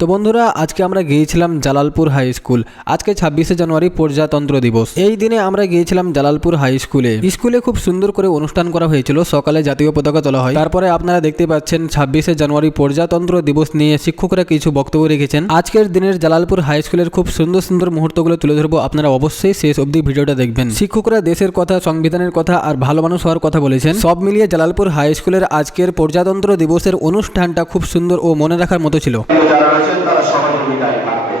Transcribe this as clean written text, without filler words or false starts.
তো বন্ধুরা, আজকে আমরা গিয়েছিলাম জালালপুর হাই স্কুল। আজকে 26শে জানুয়ারি প্রজাতন্ত্র দিবস। এই দিনে আমরা গিয়েছিলাম জালালপুর হাই স্কুলে খুব সুন্দর করে অনুষ্ঠান করা হয়েছিল। সকালে জাতীয় পতাকা তোলা হয়, তারপরে আপনারা দেখতে পাচ্ছেন 26শে জানুয়ারি প্রজাতন্ত্র দিবস নিয়ে শিক্ষকরা কিছু বক্তব্য রেখেছেন। আজকের দিনের জালালপুর হাই স্কুলের খুব সুন্দর সুন্দর মুহূর্তগুলো তুলে ধরবো, আপনারা অবশ্যই শেষ অবধি ভিডিওটা দেখবেন। শিক্ষকরা দেশের কথা, সংবিধানের কথা আর ভালো মানুষ হওয়ার কথা বলেছেন। সব মিলিয়ে জালালপুর হাই স্কুলের আজকের প্রজাতন্ত্র দিবসের অনুষ্ঠানটা খুব সুন্দর ও মনে রাখার মতো ছিল। সহযোগিতায় থাকবে।